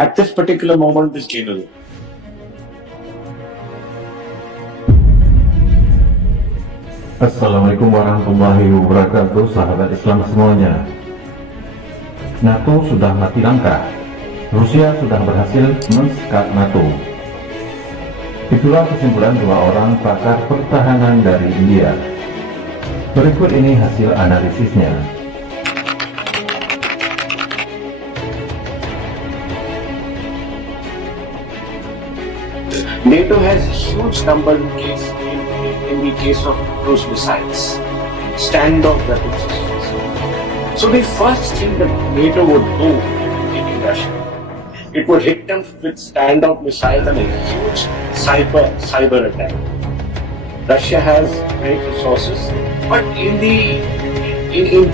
at this particular moment is general. Assalamualaikum warahmatullahi wabarakatuh, sahabat Islam semuanya. NATO sudah mati langkah. Rusia sudah berhasil mensekat NATO. Itulah kesimpulan dua orang pakar pertahanan dari India. Berikut ini hasil analisisnya. NATO has a huge number in the case of cruise missiles, standoff weapon systems. So the first thing that NATO would do in Russia, it would hit them with standoff missiles and a huge cyber attack. Russia has great resources, but in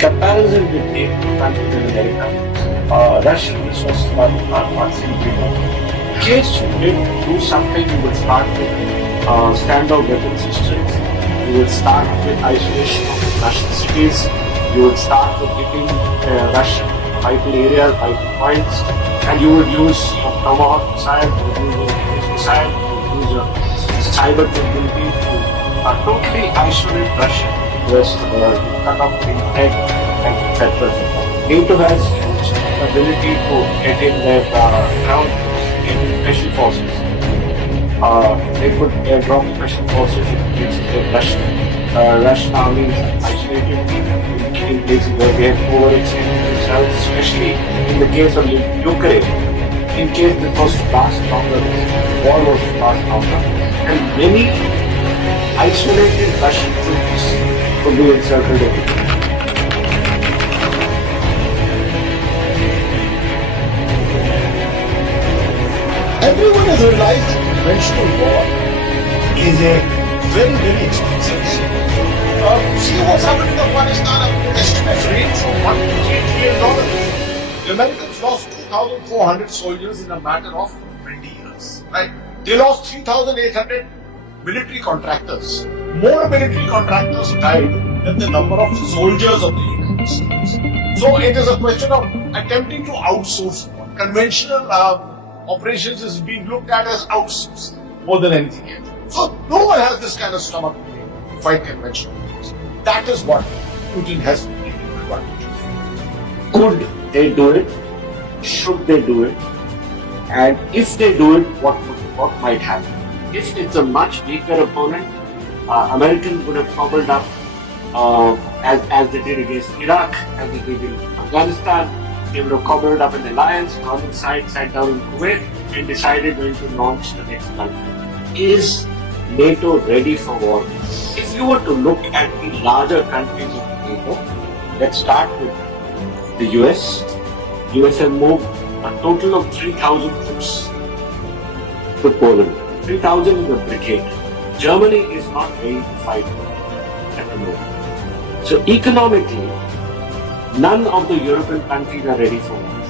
comparison with NATO countries in America, Russian resources are not simply enough. In case you did do something, you would start with standoff weapon systems, you would start with isolation of Russian cities, you would start with hitting Russian vital areas, vital points, and you would use a Tomahawk missile, you would use a missile, you would use a cyber capability to totally isolate Russia, just cut off the head, etc. NATO has huge ability to get in their ground in special forces. They could airdrop special forces in places where Russian armies isolated in places where they have overextended themselves, especially in the case of Ukraine. In case this was to last longer, the war was to last longer, and many isolated Russian troops could be encircled in it. Everyone has realized that conventional war is a very, very expensive thing. See what's happened in Afghanistan. Estimates range from $1 to $3 trillion. The Americans lost 2,400 soldiers in a matter of 20 years. Right? They lost 3,800 military contractors. More military contractors died than the number of soldiers of the United States. So it is a question of attempting to outsource war. Conventional operations is being looked at as outsourced more than anything else. So no one has this kind of stomach to fight conventional wars. That is what Putin has taken advantage of. Could they do it? Should they do it? And if they do it, what might happen? If it's a much weaker opponent, Americans would have cobbled up as they did against Iraq, as they did in Afghanistan. They would have cobbled up an alliance, gone inside, sat down in Kuwait, and decided when to launch the next country. Is NATO ready for war? If you were to look at the larger countries of NATO, let's start with the US. US has moved a total of 3,000 troops to Poland. 3,000 is a brigade. Germany is not ready to fight at the moment. So economically, none of the European countries are ready for war.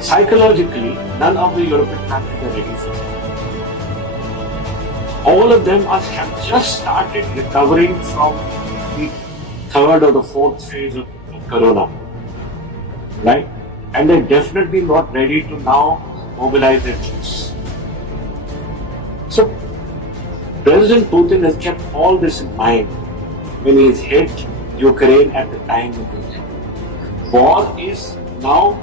Psychologically, none of the European countries are ready for war. All of them have just started recovering from the third or the fourth phase of Corona, right? And they're definitely not ready to now mobilize their troops. So, President Putin has kept all this in mind when he's hit Ukraine at the time of the war. War is now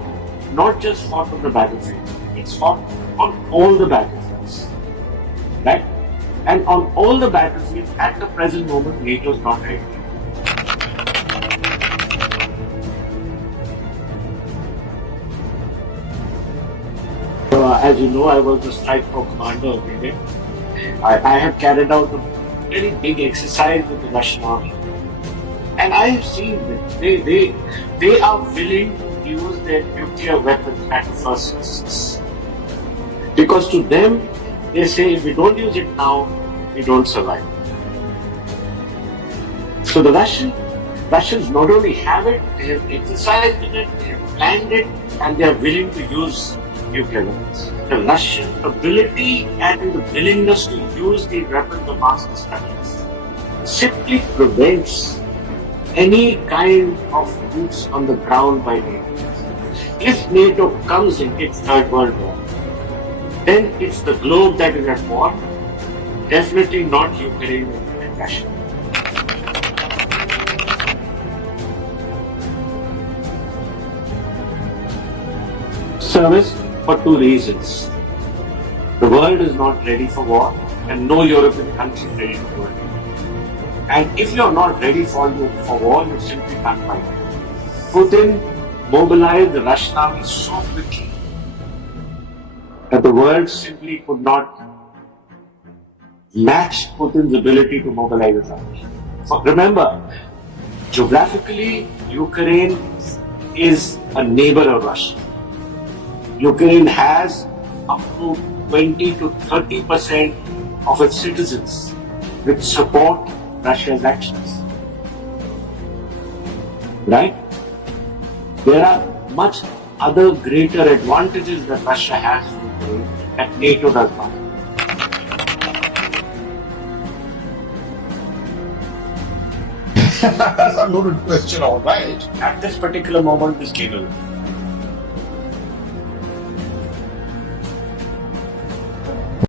not just fought on the battlefield, it's fought on all the battlefields, right? And on all the battlefields at the present moment, NATO is not ready. As you know, I was the strike force commander of India. I have carried out a very big exercise with the Russian army. And I have seen that they are willing to use their nuclear weapons at first instance. Because to them, they say if we don't use it now, we don't survive. So the Russians not only have it, they have exercised it, they have planned it, and they are willing to use nuclear weapons. The Russian ability and the willingness to use the weapons of mass destruction simply prevents any kind of boots on the ground by NATO. If NATO comes in its Third World War, then it's the globe that is at war, definitely not Ukraine and Russia. Service for two reasons. The world is not ready for war, and no European country is ready for war. And if you're not ready for war, you simply can't fight it. Putin mobilized the Russian army so quickly that the world simply could not match Putin's ability to mobilize his army. So remember, geographically, Ukraine is a neighbor of Russia. Ukraine has up to 20 to 30% of its citizens which support Russia's actions. Right? There are much other greater advantages that Russia has to Ukraine that NATO does not. That's a loaded question, all right. At this particular moment, this NATO.